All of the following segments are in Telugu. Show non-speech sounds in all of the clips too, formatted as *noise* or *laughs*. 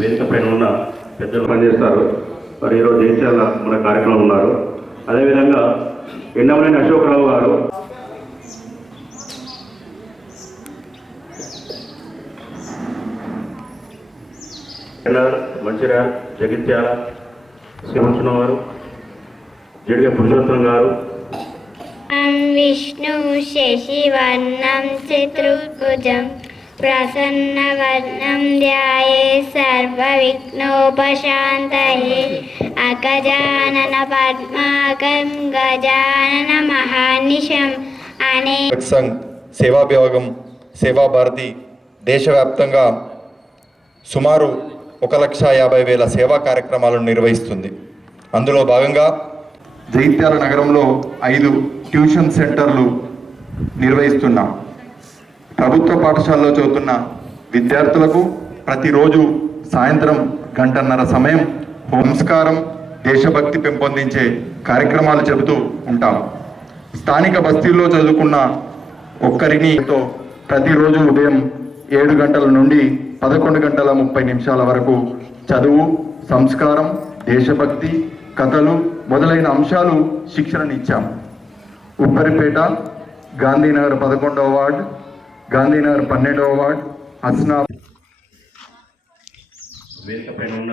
వేదిక పైన ఉన్న పెద్దలు పనిచేస్తారు. మరి ఈరోజు జయించాల మన కార్యక్రమం ఉన్నారు. అదేవిధంగా ఎండమనేని అశోకరావు గారు. మంచిర్యాల జగిత్యాల శ్రీమంచున వారు జడిగే పురుషోత్తం గారు. విష్ణు శశివర్ణం చతుర్భుజం ప్రసన్నవర్ణం ధ్యాయే సర్వవిఘ్నోపశాంతయే అగజానన పద్మాకం గజానన మహానిశం అనే సంఘ్ సేవా విభాగం సేవా భారతి దేశవ్యాప్తంగా సుమారు ఒక లక్ష యాభై వేల సేవా కార్యక్రమాలను నిర్వహిస్తుంది. అందులో భాగంగా జైత్యాల నగరంలో ఐదు ట్యూషన్ సెంటర్లు నిర్వహిస్తున్నాం. ప్రభుత్వ పాఠశాలలో చదువుతున్న విద్యార్థులకు ప్రతిరోజు సాయంత్రం గంటన్నర సమయం సంస్కారం దేశభక్తి పెంపొందించే కార్యక్రమాలు చెబుతూ ఉంటాం. స్థానిక బస్తీల్లో చదువుకున్న ఒక్కరినితో ప్రతిరోజు ఉదయం ఏడు గంటల నుండి పదకొండు గంటల ముప్పై నిమిషాల వరకు చదువు సంస్కారం దేశభక్తి కథలు మొదలైన అంశాలు శిక్షణనిచ్చాం. ఉప్పరిపేట గాంధీనగర్ పదకొండవ వార్డు గాంధీనగర్ పన్నెండవ వార్డ్ అస్నా వేదిక పైన ఉన్న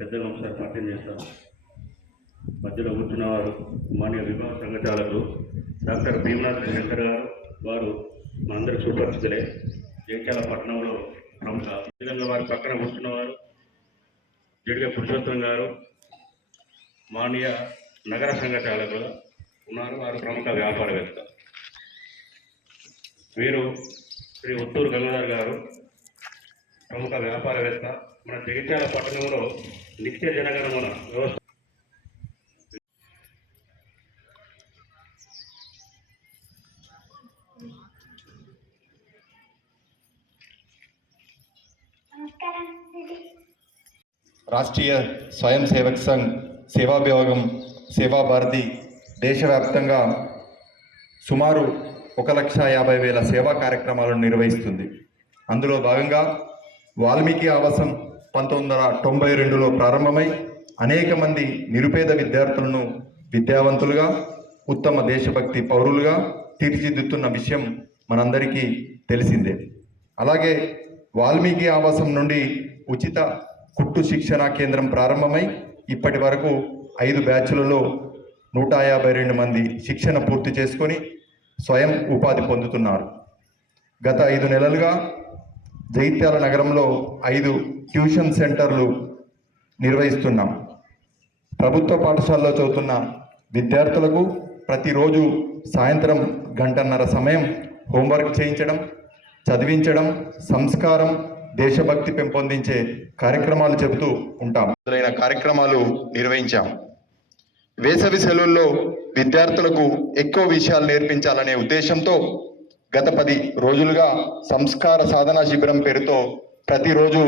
పెద్దలు ఒకసారి పరిచయం చేస్తారు. మధ్యలో కూర్చున్న వారు మాన్య విభాగ సంఘచాలకులు డాక్టర్ భీమనాథ్ శంకర్ గారు వారు మనందరి సుపరిచితులే. జైత్యాల పట్టణంలో ప్రముఖ విధంగా వారి పక్కన కూర్చున్నవారు జడిగ పురుషోత్తం గారు మాన్య నగర సంఘచాలకులు ఉన్నారు. వారు ప్రముఖ వ్యాపారవేత్త. వీరు శ్రీ ఉత్తూరు గంగాధర్ గారు ప్రముఖ వ్యాపారవేత్త మన జగిత్యాల పట్టణంలో నిత్య జనగణమన వ్యవస్థ రాష్ట్రీయ స్వయం సేవక్ సంఘ్ సేవా విభాగం సేవా భారతి దేశవ్యాప్తంగా సుమారు ఒక లక్ష యాభై వేల సేవా కార్యక్రమాలను నిర్వహిస్తుంది. అందులో భాగంగా వాల్మీకి ఆవాసం పంతొమ్మిది వందల తొంభై రెండులో ప్రారంభమై అనేక మంది నిరుపేద విద్యార్థులను విద్యావంతులుగా ఉత్తమ దేశభక్తి పౌరులుగా తీర్చిదిద్దుతున్న విషయం మనందరికీ తెలిసిందే. అలాగే వాల్మీకి ఆవాసం నుండి ఉచిత కుట్టు శిక్షణా కేంద్రం ప్రారంభమై ఇప్పటి వరకు ఐదు బ్యాచ్లలో నూట యాభై రెండు మంది శిక్షణ పూర్తి చేసుకొని స్వయం ఉపాధి పొందుతున్నారు. గత ఐదు నెలలుగా జైత్యాల నగరంలో ఐదు ట్యూషన్ సెంటర్లు నిర్వహిస్తున్నాం. ప్రభుత్వ పాఠశాలలో చదువుతున్న విద్యార్థులకు ప్రతిరోజు సాయంత్రం గంటన్నర సమయం హోంవర్క్ చేయించడం చదివించడం సంస్కారం దేశభక్తి పెంపొందించే కార్యక్రమాలు చెబుతూ ఉంటాం. మొదలైన కార్యక్రమాలు నిర్వహించాం. వేసవి సెలవుల్లో విద్యార్థులకు ఎక్కువ విషయాలు నేర్పించాలనే ఉద్దేశంతో గత పది రోజులుగా సంస్కార సాధనా శిబిరం పేరుతో ప్రతిరోజు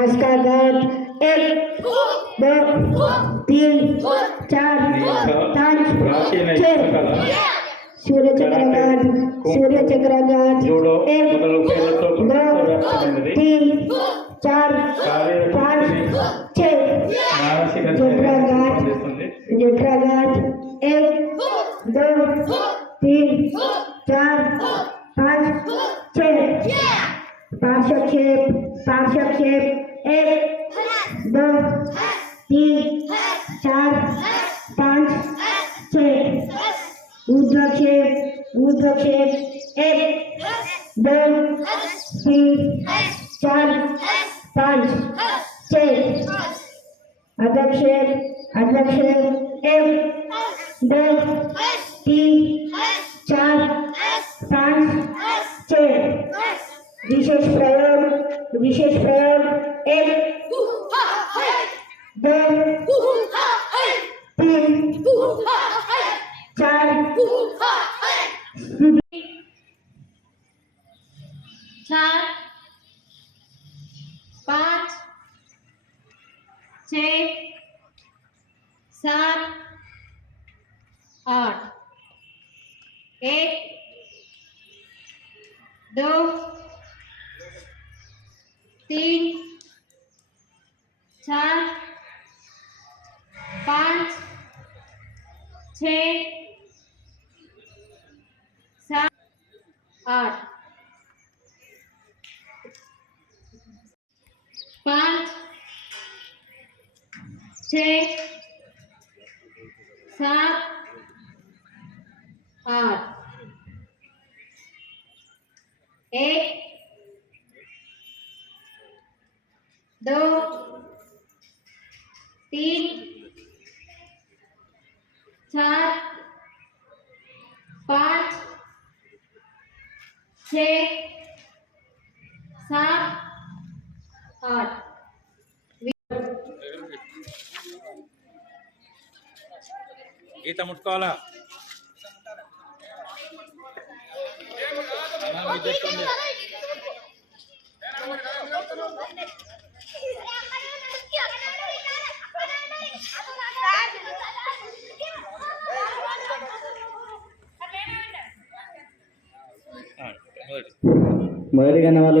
घास का गांठ एक दो तीन चार पाँच छः। सूर्य चक्राघात सूर्य चक्राघात एक दो तीन चार पाँच छः। जठराघात जठराघात एक दो तीन चार पाँच छः। पार्श्वक्षेप पार्श्वक्षेप। एक दो Today, గీత ముట్టుకోవాలా అలా మీ చెప్తుంది. ఆ, మొదటి. మొదటి గన్న వాళ్ళు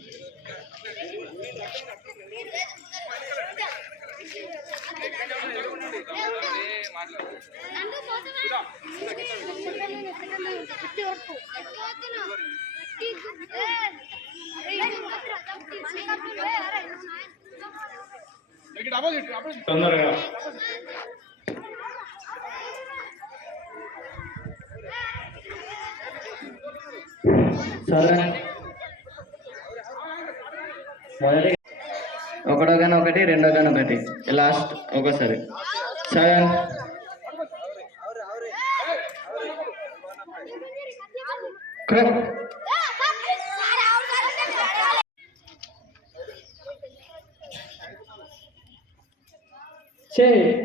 తొందరగా. సరే. మొదటి ఒకటో కానీ ఒకటి రెండో కానీ ఒకటి. లాస్ట్ ఒకసారి. సెవెన్. Sí.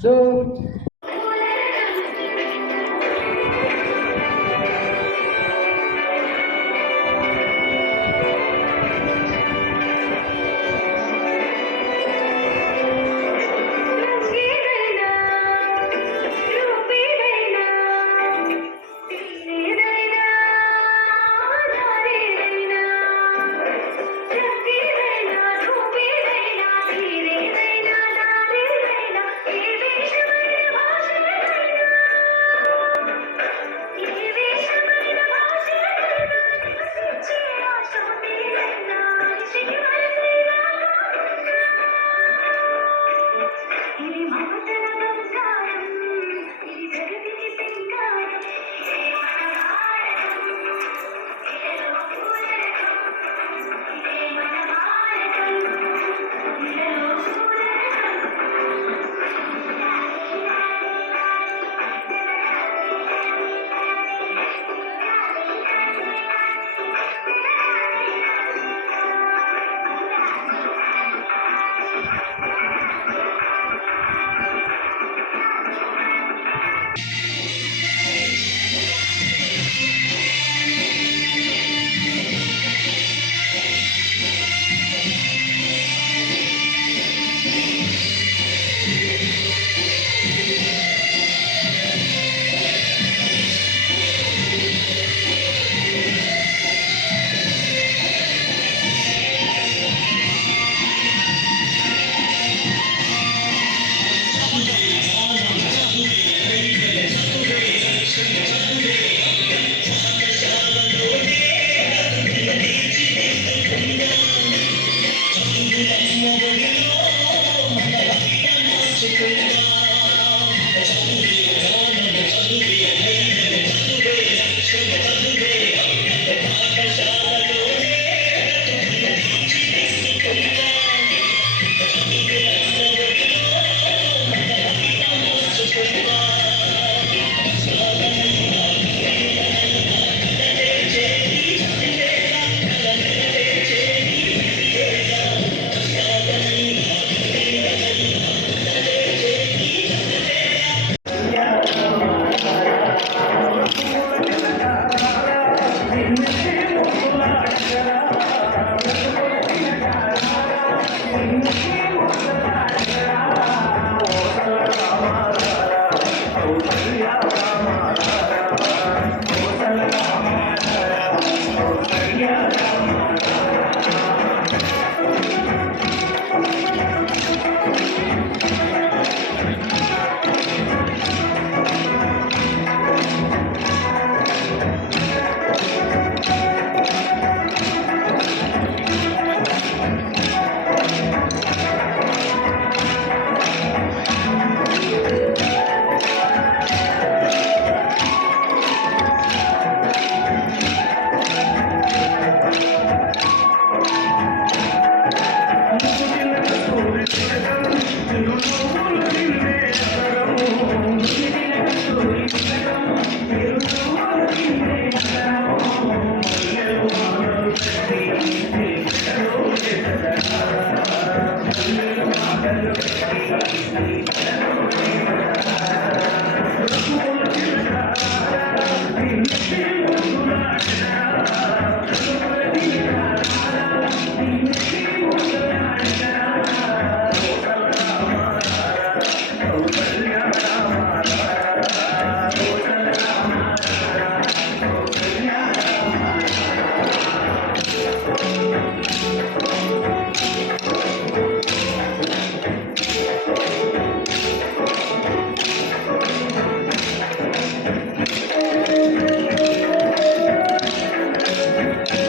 So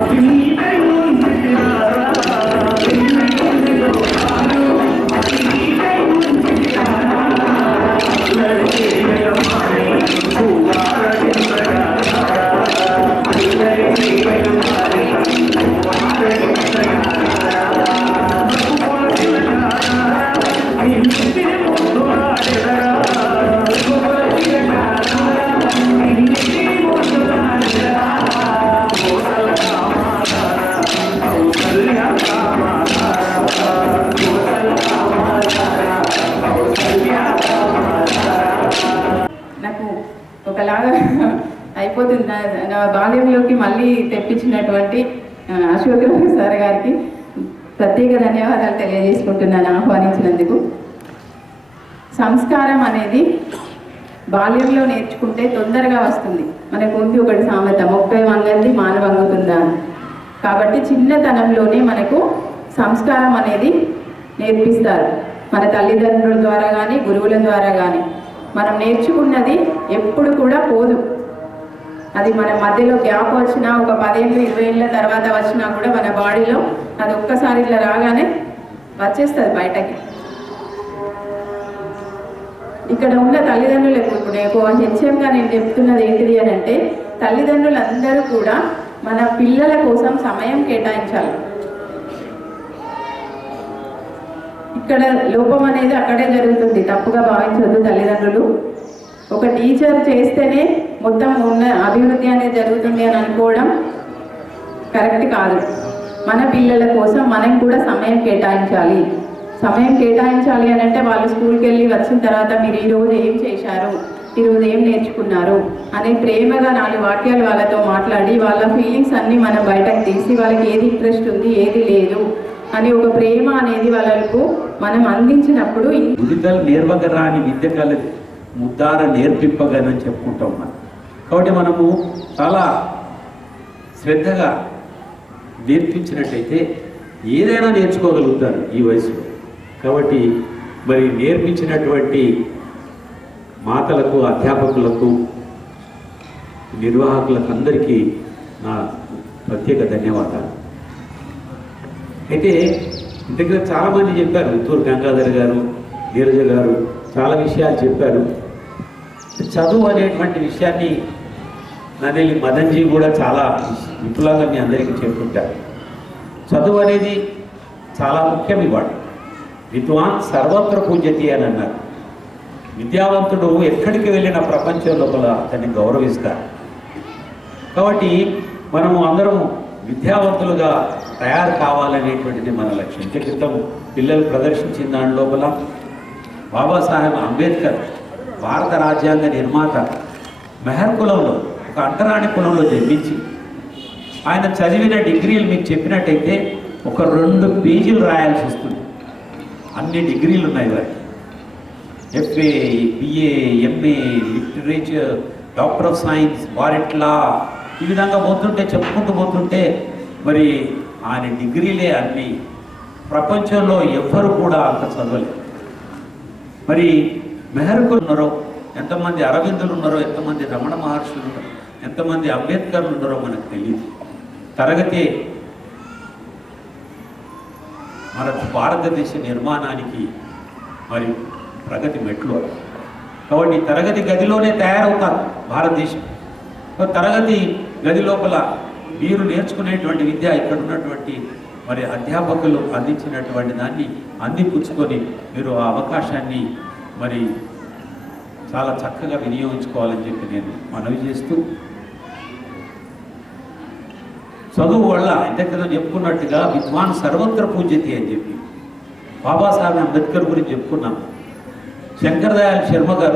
Amen. ఒకలాగా *laughs* అయిపోతుంది. నా నా బాల్యంలోకి మళ్ళీ తెప్పించినటువంటి అశోక్ సార్ గారికి ప్రత్యేక ధన్యవాదాలు తెలియజేసుకుంటున్నాను ఆహ్వానించినందుకు. సంస్కారం అనేది బాల్యంలో నేర్చుకుంటే తొందరగా వస్తుంది. మనకు ఉంది ఒకటి సామెత ముప్పై వంగంది మానవంగుతుందా? అని కాబట్టి చిన్నతనంలోనే మనకు సంస్కారం అనేది నేర్పిస్తారు. మన తల్లిదండ్రుల ద్వారా కానీ గురువుల ద్వారా కానీ మనం నేర్చుకున్నది ఎప్పుడు కూడా పోదు. అది మన మధ్యలో గ్యాప్ వచ్చినా ఒక పదేళ్ళు ఇరవై ఏళ్ళ తర్వాత వచ్చినా కూడా మన బాడీలో అది ఒక్కసారి ఇట్లా రాగానే వచ్చేస్తుంది బయటకి. ఇక్కడ ఉన్న తల్లిదండ్రులు ఇప్పుడు ఎక్కువ హెచ్ఎంగా నేను చెప్తున్నది ఏంటిది అని అంటే తల్లిదండ్రులందరూ కూడా మన పిల్లల కోసం సమయం కేటాయించాలి. ఇక్కడ లోపం అనేది అక్కడే జరుగుతుంది. తప్పుగా భావించవద్దు తల్లిదండ్రులు. ఒక టీచర్ చేస్తేనే మొత్తం ఉన్న అభివృద్ధి అనేది జరుగుతుంది అని అనుకోవడం కరెక్ట్ కాదు. మన పిల్లల కోసం మనం కూడా సమయం కేటాయించాలి. సమయం కేటాయించాలి అని అంటే వాళ్ళు స్కూల్కి వెళ్ళి వచ్చిన తర్వాత మీరు ఈరోజు ఏం చేశారు? ఈరోజు ఏం నేర్చుకున్నారు? అనే ప్రేమగా నాలుగు వాక్యాలు వాళ్ళతో మాట్లాడి వాళ్ళ ఫీలింగ్స్ అన్నీ మనం బయటకు తీసి వాళ్ళకి ఏది ఇంట్రెస్ట్ ఉంది ఏది లేదు అని ఒక ప్రేమ అనేది వాళ్ళకు మనం అందించినప్పుడు గుడితలు నేర్వగరాని విద్య కలది. ముద్దార నేర్పింపగలని చెప్పుకుంటాం మనం. కాబట్టి మనము చాలా శ్రద్ధగా నేర్పించినట్టయితే ఏదైనా నేర్చుకోగలుగుతారు ఈ వయసులో. కాబట్టి మరి నేర్పించినటువంటి మాతలకు అధ్యాపకులకు నిర్వాహకులకు అందరికీ నా ప్రత్యేక ధన్యవాదాలు. అయితే ఇంతగా చాలామంది చెప్పారు ఉత్తూరు గంగాధర్ గారు నీరజ గారు చాలా విషయాలు చెప్పారు. చదువు అనేటువంటి విషయాన్ని నదేలి మదన్జీ కూడా చాలా విపులంగా మీ అందరికీ చెప్పుకుంటారు. చదువు అనేది చాలా ముఖ్యం ఇవాడు విద్వాన్ సర్వత్ర పూజ్యతి అని అన్నారు. విద్యావంతుడు ఎక్కడికి వెళ్ళిన ప్రపంచం లోపల అతన్ని గౌరవిస్తారు. కాబట్టి మనము అందరం విద్యావంతులుగా తయారు కావాలనేటువంటిది మన లక్ష్యం. ఇంత క్రితం పిల్లలు ప్రదర్శించిన దాని లోపల బాబాసాహెబ్ అంబేద్కర్ భారత రాజ్యాంగ నిర్మాత మెహర్ కులంలో ఒక అంటరాని కులంలో జన్మించి ఆయన చదివిన డిగ్రీలు మీకు చెప్పినట్టయితే ఒక రెండు పేజీలు రాయాల్సి వస్తుంది. అన్ని డిగ్రీలు ఉన్నాయి వారికి. FA BA MA literature doctor of science బారెట్లా ఈ విధంగా పోతుంటే చెప్పుకుంటూ పోతుంటే మరి ఆయన డిగ్రీలే అన్నీ. ప్రపంచంలో ఎవ్వరు కూడా అంత చదవలేదు. మరి మెహర్కు ఉన్నారో ఎంతమంది అరవిందులు ఉన్నారో ఎంతమంది రమణ మహర్షులు ఉన్నారో ఎంతమంది అంబేద్కర్లు ఉన్నారో మనకు తెలియదు తరగతి మన భారతదేశ నిర్మాణానికి మరి ప్రగతి మెట్లు కాబట్టి తరగతి గదిలోనే తయారవుతారు భారతదేశం. తరగతి గది లోపల మీరు నేర్చుకునేటువంటి విద్య ఇక్కడ ఉన్నటువంటి మరి అధ్యాపకులు అందించినటువంటి దాన్ని అందిపుచ్చుకొని మీరు ఆ అవకాశాన్ని మరి చాలా చక్కగా వినియోగించుకోవాలని చెప్పి నేను మనవి చేస్తూ చదువు వల్ల ఇంతకుముందు చెప్పుకున్నట్టుగా విద్వాన్ సర్వత్ర పూజ్యతి అని చెప్పి బాబాసాహెబ్ అంబేద్కర్ గురించి చెప్పుకున్నాం. శంకరదయాళ్ శర్మ గారు